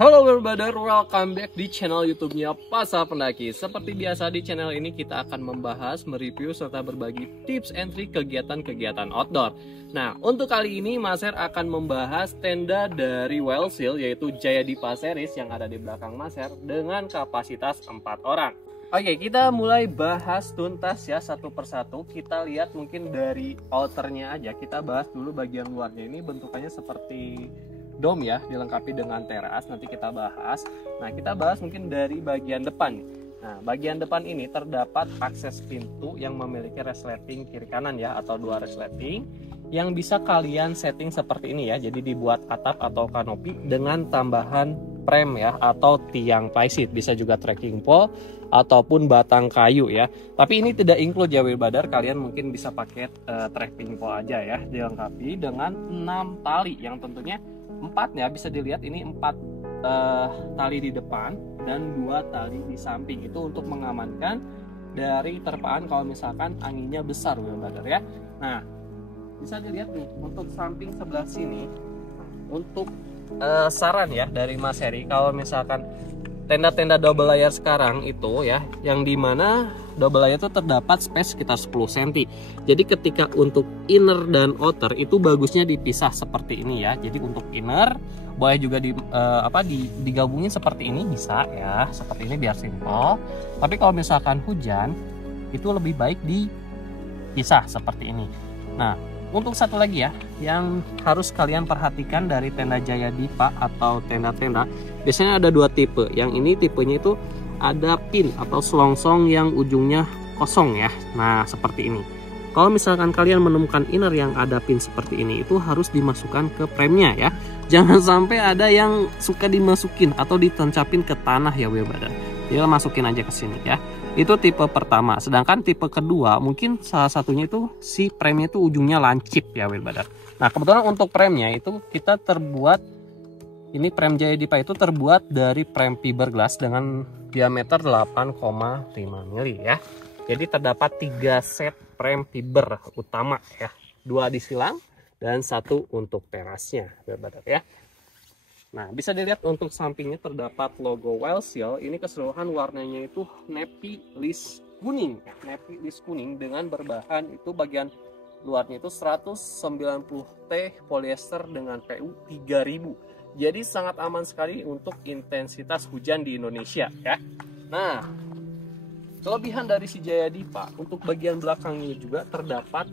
Halo brother, welcome back di channel YouTube-nya Pasar Pendaki. Seperti biasa di channel ini kita akan membahas, mereview, serta berbagi tips and trik kegiatan-kegiatan outdoor. Nah, untuk kali ini Mas Her akan membahas tenda dari Wellseal, yaitu Jaya Dipa Series yang ada di belakang Mas Her dengan kapasitas 4 orang. Oke, kita mulai bahas tuntas ya satu persatu. Kita lihat mungkin dari outernya aja. Kita bahas dulu bagian luarnya. Ini bentukannya seperti dome ya, dilengkapi dengan teras, nanti kita bahas. Nah, kita bahas mungkin dari bagian depan. Nah, bagian depan ini terdapat akses pintu yang memiliki resleting kiri kanan ya, atau 2 resleting yang bisa kalian setting seperti ini ya. Jadi dibuat atap atau kanopi dengan tambahan frame ya, atau tiang plyseat, bisa juga trekking pole ataupun batang kayu ya. Tapi ini tidak include ya Wilbadar, kalian mungkin bisa pakai trekking pole aja ya, dilengkapi dengan 6 tali yang tentunya 4 ya, bisa dilihat ini 4 tali di depan dan 2 tali di samping, itu untuk mengamankan dari terpaan kalau misalkan anginnya besar Wilbadar ya. Nah, bisa dilihat nih untuk samping sebelah sini, untuk saran ya dari Mas Heri, kalau misalkan tenda-tenda double layer sekarang itu ya, yang dimana double layer itu terdapat space sekitar 10 cm. Jadi ketika untuk inner dan outer itu bagusnya dipisah seperti ini ya. Jadi untuk inner boleh juga digabungin seperti ini, bisa ya, seperti ini biar simple. Tapi kalau misalkan hujan itu lebih baik dipisah seperti ini. Nah, untuk satu lagi ya, yang harus kalian perhatikan dari tenda Jaya Dipa atau tenda-tenda, biasanya ada 2 tipe. Yang ini tipenya itu ada pin atau selongsong yang ujungnya kosong ya. Nah, seperti ini. Kalau misalkan kalian menemukan inner yang ada pin seperti ini, itu harus dimasukkan ke premnya ya. Jangan sampai ada yang suka dimasukin atau ditancapin ke tanah ya Wilbadar. Dia masukin aja ke sini ya. Itu tipe pertama. Sedangkan tipe kedua mungkin salah satunya itu si premnya itu ujungnya lancip ya Wilbadar. Nah, kebetulan untuk premnya itu kita terbuat, ini prem Jaya Dipa itu terbuat dari prem fiberglass dengan diameter 8,5 mili ya. Jadi terdapat 3 set prem fiber utama ya, 2 di silang dan 1 untuk terasnya Wilbadar ya. Nah, bisa dilihat untuk sampingnya terdapat logo Wellseal. Ini keseluruhan warnanya itu navy list kuning. Navy list kuning dengan berbahan itu bagian luarnya itu 190T polyester dengan PU 3000. Jadi sangat aman sekali untuk intensitas hujan di Indonesia ya. Nah, kelebihan dari si Jaya Dipa untuk bagian belakangnya juga terdapat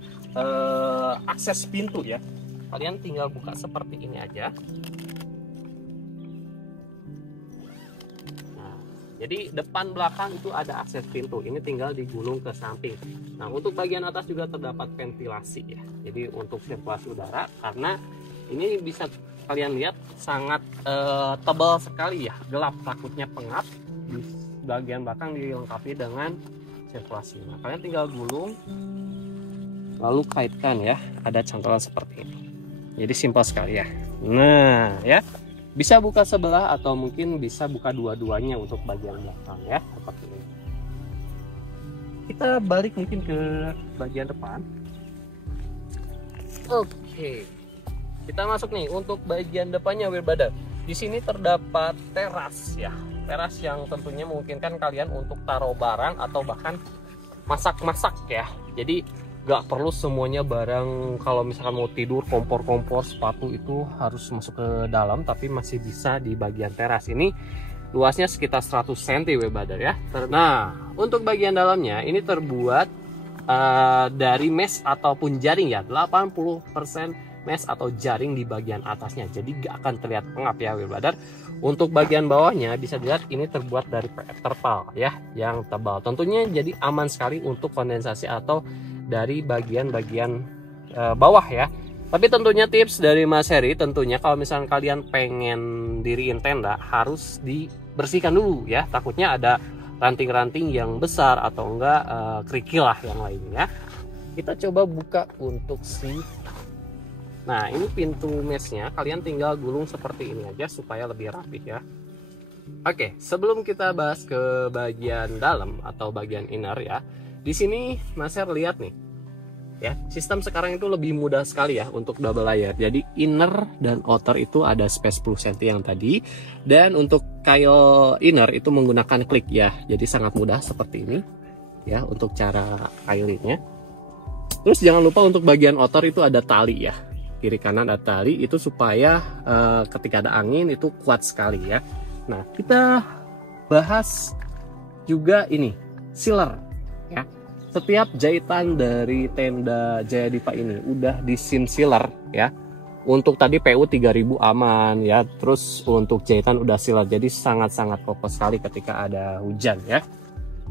akses pintu ya. Kalian tinggal buka seperti ini aja. Jadi depan belakang itu ada akses pintu, ini tinggal digulung ke samping. Nah, untuk bagian atas juga terdapat ventilasi ya. Jadi untuk sirkulasi udara, karena ini bisa kalian lihat sangat tebal sekali ya, gelap, takutnya pengap. Di bagian belakang dilengkapi dengan sirkulasi. Nah, kalian tinggal gulung lalu kaitkan ya, ada cantolan seperti ini. Jadi simpel sekali ya. Nah, ya. Bisa buka sebelah atau mungkin bisa buka dua-duanya untuk bagian belakang ya, seperti ini. Kita balik mungkin ke bagian depan. Oke. Kita masuk nih untuk bagian depannya Wilbadar. Di sini terdapat teras ya. Teras yang tentunya memungkinkan kalian untuk taruh barang atau bahkan masak-masak ya. Jadi gak perlu semuanya barang, kalau misalkan mau tidur kompor-kompor sepatu itu harus masuk ke dalam, tapi masih bisa di bagian teras. Ini luasnya sekitar 100 cm Wilbadar ya. Nah, untuk bagian dalamnya ini terbuat dari mesh ataupun jaring ya, 80% mesh atau jaring di bagian atasnya, jadi gak akan terlihat pengap ya Wilbadar. Untuk bagian bawahnya bisa dilihat ini terbuat dari terpal ya, yang tebal, tentunya jadi aman sekali untuk kondensasi atau dari bagian-bagian bawah ya. Tapi tentunya tips dari Mas Heri, tentunya kalau misalnya kalian pengen diriin tenda harus dibersihkan dulu ya, takutnya ada ranting-ranting yang besar atau enggak kerikil lah yang lainnya. Kita coba buka untuk nah, ini pintu meshnya, kalian tinggal gulung seperti ini aja supaya lebih rapi ya. Oke, sebelum kita bahas ke bagian dalam atau bagian inner ya, di sini Mas Her lihat nih, Ya, sistem sekarang itu lebih mudah sekali ya untuk double layer. Jadi inner dan outer itu ada space 10 cm yang tadi, dan untuk kail inner itu menggunakan klik ya. Jadi sangat mudah seperti ini ya untuk cara kailingnya. Terus jangan lupa untuk bagian outer itu ada tali ya. Kiri kanan ada tali itu supaya ketika ada angin itu kuat sekali ya. Nah, kita bahas juga ini sealer ya. Setiap jahitan dari tenda Jaya Dipa ini udah di sealer ya. Untuk tadi PU 3000 aman ya. Terus untuk jahitan udah sealer, jadi sangat-sangat kokoh sekali ketika ada hujan ya.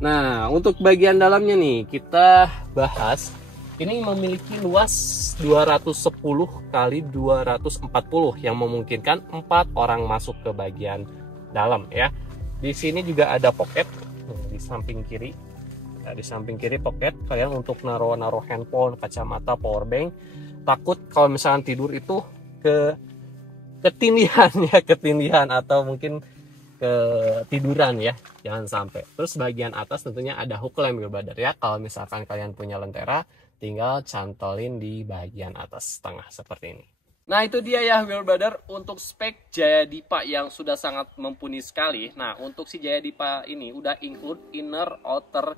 Nah, untuk bagian dalamnya nih kita bahas. Ini memiliki luas 210 kali 240 yang memungkinkan 4 orang masuk ke bagian dalam ya. Di sini juga ada pocket di samping kiri. Nah, di samping kiri pocket kalian untuk naruh handphone, kacamata, power bank. Takut kalau misalkan tidur itu ketindihan ya, ketindihan atau mungkin ketiduran ya, jangan sampai. Terus bagian atas tentunya ada hook lamp brother ya. Kalau misalkan kalian punya lentera, tinggal cantolin di bagian atas tengah seperti ini. Nah, itu dia ya Wheel Brother untuk spek Jaya Dipa yang sudah sangat mumpuni sekali. Nah, untuk si Jaya Dipa ini udah include inner, outer,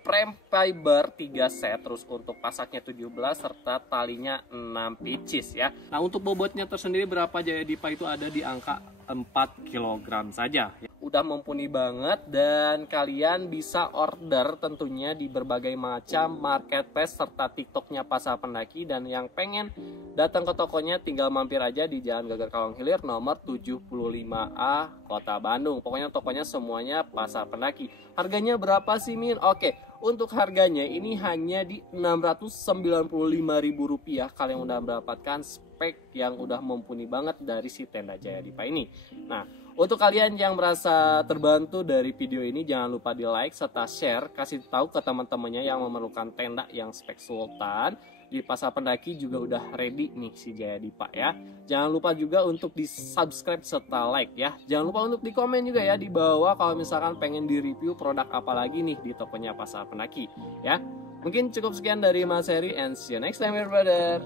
frame fiber 3 set, terus untuk pasaknya 17 serta talinya 6 pieces ya. Nah, untuk bobotnya tersendiri berapa Jaya Dipa itu ada di angka 4 kg saja. Udah mumpuni banget dan kalian bisa order tentunya di berbagai macam marketplace serta TikToknya Pasar Pendaki, dan yang pengen datang ke tokonya tinggal mampir aja di Jalan Gagar Kalong Hilir nomor 75A Kota Bandung. Pokoknya tokonya semuanya Pasar Pendaki. Harganya berapa sih Min? Oke, untuk harganya ini hanya di Rp695.000 kalian udah mendapatkan spek yang udah mumpuni banget dari si tenda Jaya Dipa ini. Nah, untuk kalian yang merasa terbantu dari video ini, jangan lupa di like serta share, kasih tahu ke teman-temannya yang memerlukan tenda yang spek Sultan. Di Pasar Pendaki juga udah ready nih si Jaya Dipa ya. Jangan lupa juga untuk di subscribe serta like ya. Jangan lupa untuk di komen juga ya di bawah kalau misalkan pengen di review produk apa lagi nih di tokonya Pasar Pendaki ya. Mungkin cukup sekian dari Mas Heri, and see you next time brother.